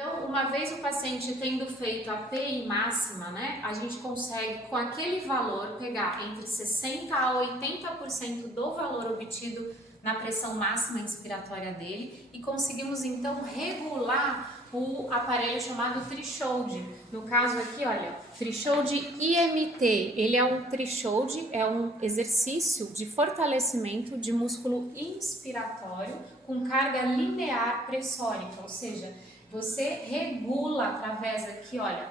Então, uma vez o paciente tendo feito a PI máxima, né, a gente consegue com aquele valor pegar entre 60% a 80% do valor obtido na pressão máxima inspiratória dele e conseguimos então regular o aparelho chamado threshold. No caso aqui, olha, threshold IMT, ele é um threshold, é um exercício de fortalecimento de músculo inspiratório com carga linear pressórica, ou seja, você regula através aqui, olha,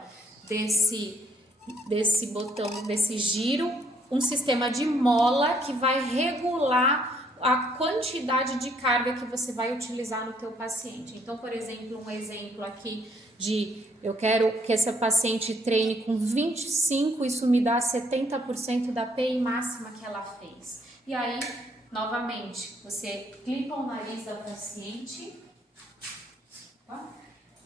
desse botão, desse giro, um sistema de mola que vai regular a quantidade de carga que você vai utilizar no teu paciente. Então, por exemplo, um exemplo aqui de eu quero que essa paciente treine com 25, isso me dá 70% da PI máxima que ela fez. E aí, novamente, você clipa o nariz da paciente, tá?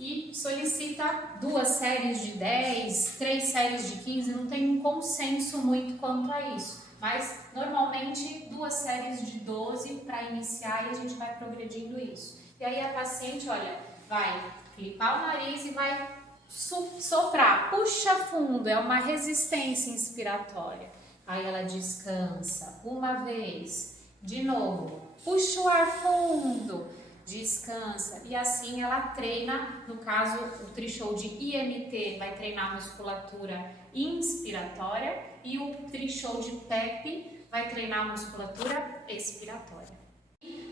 E solicita 2 séries de 10, 3 séries de 15, não tem um consenso muito quanto a isso, mas normalmente 2 séries de 12 para iniciar e a gente vai progredindo isso. E aí a paciente, olha, vai clipar o nariz e vai soprar, puxa fundo, é uma resistência inspiratória. Aí ela descansa uma vez, de novo, puxa o ar fundo, descansa, e assim ela treina, no caso o threshold IMT vai treinar a musculatura inspiratória e o threshold PEP vai treinar a musculatura expiratória.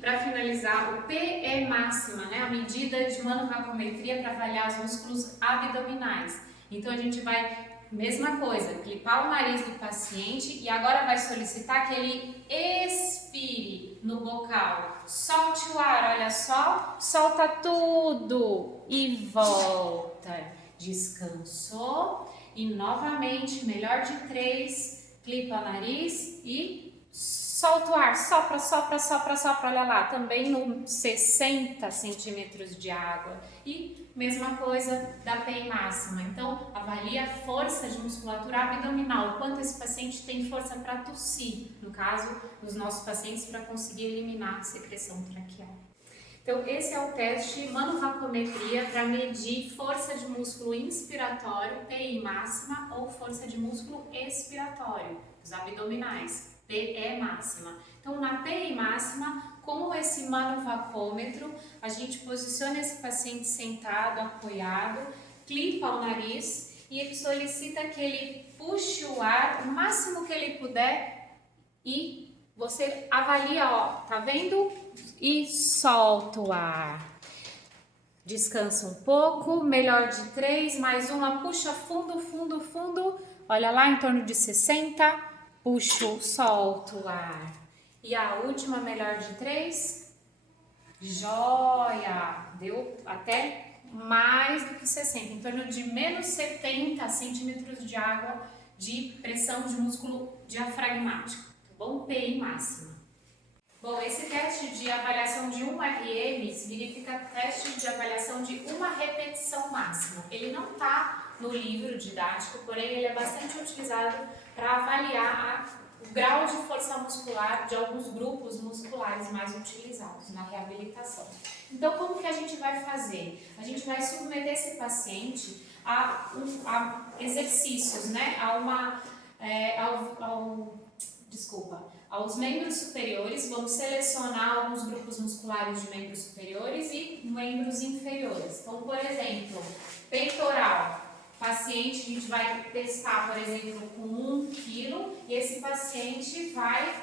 Para finalizar, o PE máxima, né, a medida de manovagometria para avaliar os músculos abdominais. Então a gente vai, mesma coisa, clipar o nariz do paciente e agora vai solicitar que ele expire no bocal. Solte o ar, olha só, solta tudo e volta. Descansou e novamente, melhor de 3, clipa o nariz e solta o ar, sopra, sopra, sopra, sopra, olha lá, também no 60 centímetros de água. E mesma coisa da PI máxima. Então, avalia a força de musculatura abdominal, o quanto esse paciente tem força para tossir, no caso, dos nossos pacientes, para conseguir eliminar a secreção traqueal. Então, esse é o teste manovagometria para medir força de músculo inspiratório, PI máxima, ou força de músculo expiratório, os abdominais. PE máxima. Então, na PI máxima, com esse manovacômetro, a gente posiciona esse paciente sentado, apoiado, clipa o nariz e ele solicita que ele puxe o ar o máximo que ele puder e você avalia, ó, tá vendo? E solta o ar. Descansa um pouco, melhor de 3, mais uma, puxa fundo, fundo, fundo, olha lá, em torno de 60. Puxo, solto o ar. E a última, melhor de 3. Joia! Deu até mais do que 60, em torno de menos 70 centímetros de água de pressão de músculo diafragmático, tá bom? PI máxima. Bom, esse teste de avaliação de 1 RM significa teste de avaliação de uma repetição máxima. Ele não está no livro didático, porém ele é bastante utilizado para avaliar o grau de força muscular de alguns grupos musculares mais utilizados na reabilitação. Então, como que a gente vai fazer? A gente vai submeter esse paciente a exercícios, né? Aos membros superiores, vamos selecionar alguns grupos musculares de membros superiores e membros inferiores. Então, por exemplo, peitoral. Paciente, a gente vai testar, por exemplo, com 1 kg e esse paciente vai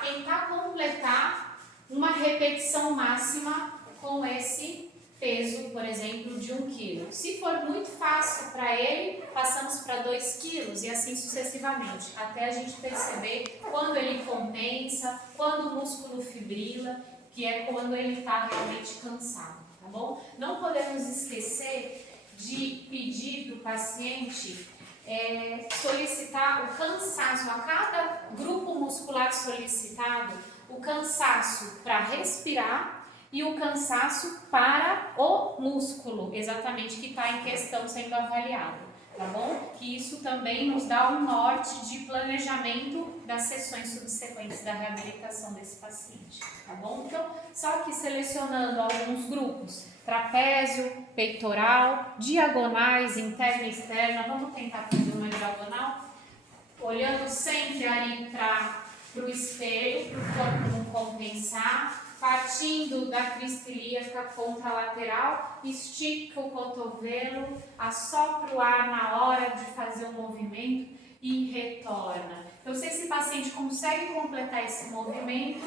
tentar completar uma repetição máxima com esse peso, por exemplo, de 1 kg. Se for muito fácil para ele, passamos para 2 kg e assim sucessivamente, até a gente perceber quando ele compensa, quando o músculo fibrila, que é quando ele está realmente cansado. Tá bom? Não podemos esquecer de pedir para o paciente solicitar o cansaço, a cada grupo muscular solicitado, o cansaço para respirar e o cansaço para o músculo, exatamente, que está em questão sendo avaliado. tá bom? Que isso também nos dá um norte de planejamento das sessões subsequentes da reabilitação desse paciente, tá bom? Então, só que selecionando alguns grupos, trapézio, peitoral, diagonais, interna e externa, vamos tentar fazer uma diagonal, olhando sempre ali para o espelho, para o corpo não compensar, partindo da crista ilíaca contralateral, estica o cotovelo, assopra o ar na hora de fazer o movimento e retorna. Então, se esse paciente consegue completar esse movimento,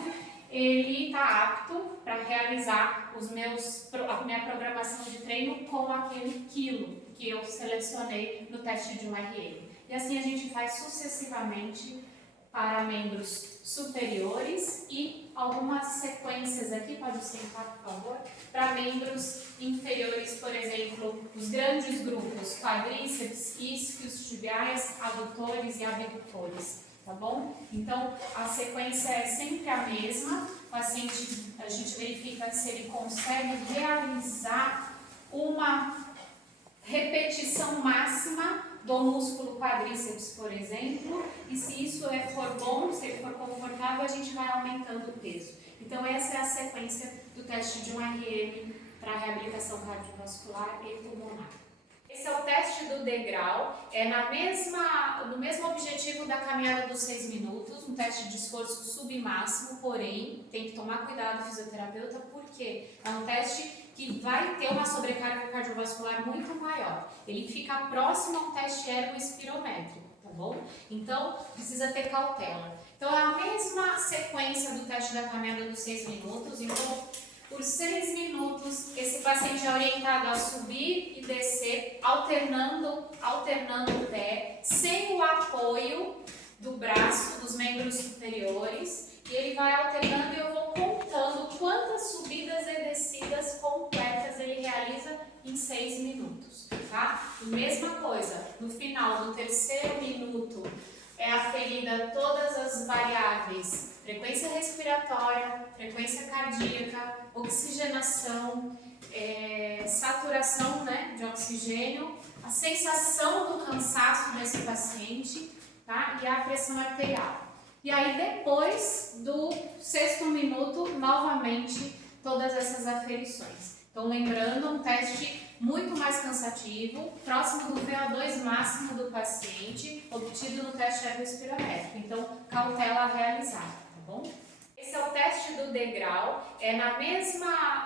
ele está apto para realizar a minha programação de treino com aquele quilo que eu selecionei no teste de URL. E assim a gente faz sucessivamente para membros superiores e algumas sequências aqui, pode sentar, por favor, para membros inferiores, por exemplo, os grandes grupos, quadríceps, isquios, tibiais, adutores e abdutores, tá bom? Então, a sequência é sempre a mesma, o paciente, a gente verifica se ele consegue realizar uma repetição máxima do músculo quadríceps, por exemplo, e se isso for bom, se ele for confortável, a gente vai aumentando o peso. Então, essa é a sequência do teste de um RM para reabilitação cardiovascular e pulmonar. Esse é o teste do degrau, é no mesmo objetivo da caminhada dos 6 minutos, um teste de esforço submáximo, porém, tem que tomar cuidado, fisioterapeuta, porque é um teste que vai ter uma sobrecarga cardiovascular muito maior. Ele fica próximo a um teste ergoespirométrico, tá bom? Então, precisa ter cautela. Então, é a mesma sequência do teste da caminhada dos 6 minutos. Então, por 6 minutos, esse paciente é orientado a subir e descer, alternando o pé, sem o apoio do braço, dos membros superiores. E ele vai alternando e eu vou contando quantas subidas e descidas completas ele realiza em 6 minutos, tá? E mesma coisa, no final do 3º minuto é aferida todas as variáveis, frequência respiratória, frequência cardíaca, oxigenação, saturação, né, de oxigênio, a sensação do cansaço desse paciente, tá? E a pressão arterial. E aí, depois do 6º minuto, novamente, todas essas aferições. Então, lembrando, um teste muito mais cansativo, próximo do VO2 máximo do paciente, obtido no teste ergoespirométrico. Então, cautela a realizar, tá bom? Esse é o teste do degrau, é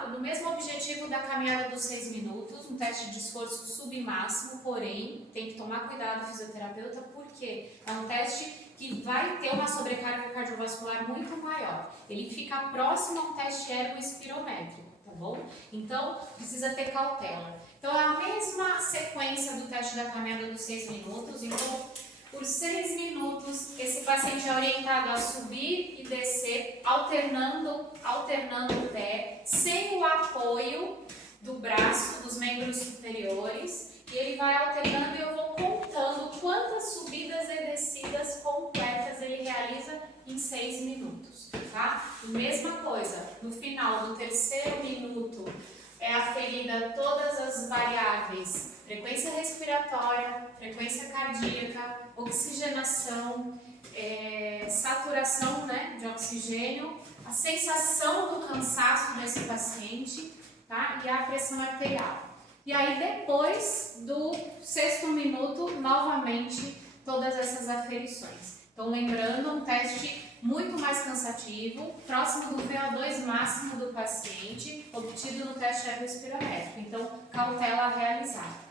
no mesmo objetivo da caminhada dos 6 minutos, um teste de esforço submáximo, porém, tem que tomar cuidado, fisioterapeuta, porque é um teste que vai ter uma sobrecarga cardiovascular muito maior. Ele fica próximo a um teste ergoespirométrico, tá bom? Então, precisa ter cautela. Então, é a mesma sequência do teste da caminhada dos 6 minutos. Então, por 6 minutos, esse paciente é orientado a subir e descer, alternando o pé, sem o apoio do braço, dos membros superiores. E ele vai alternando e eu vou contando quantas subidas e descidas completas ele realiza em 6 minutos, tá? E mesma coisa, no final do 3º minuto é aferida todas as variáveis, frequência respiratória, frequência cardíaca, oxigenação, saturação, né, de oxigênio, a sensação do cansaço desse paciente, tá? E a pressão arterial. E aí, depois do 6º minuto, novamente, todas essas aferições. Então, lembrando, um teste muito mais cansativo, próximo do VO2 máximo do paciente, obtido no teste ergoespirométrico. Então, cautela a realizar.